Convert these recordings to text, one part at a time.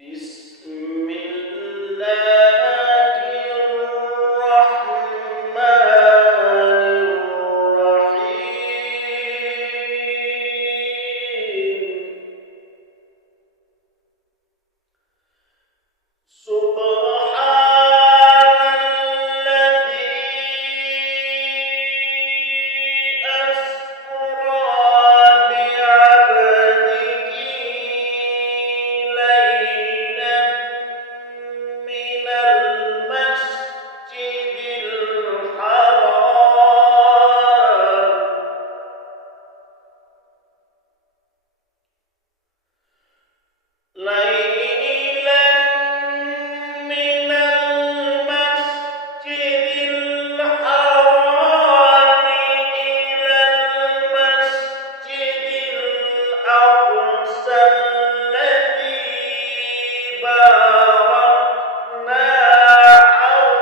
بسم الله الرحمن الرحيم سبحان الذي أسرى بعبده ليلا من المسجد الحرام ليلا من المسجد الحرام إلى المسجد الأقصى الذي باركنا حوله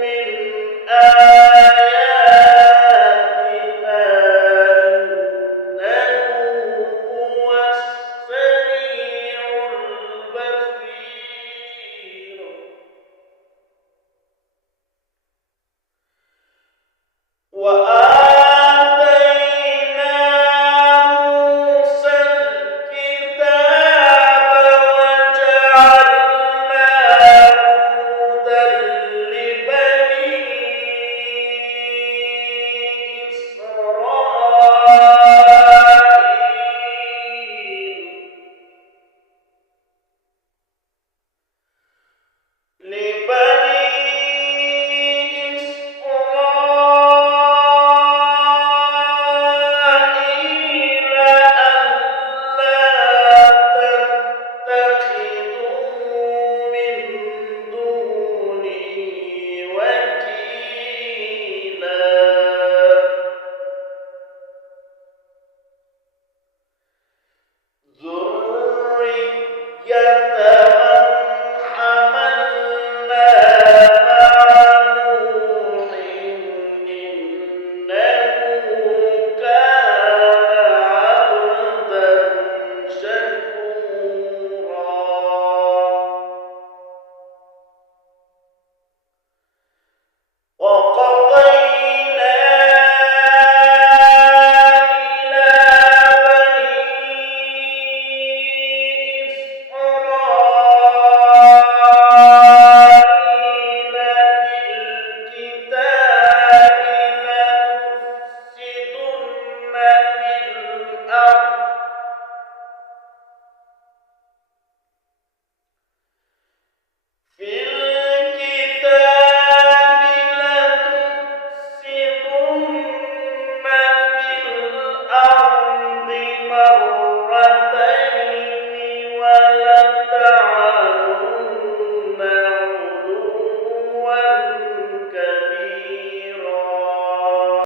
من آياتنا إنه هو السميع البصير وآتينا موسى الكتاب وجعلناه هدى لبني إسرائيل ألا تتخذوا من دوني وكيلا ذرية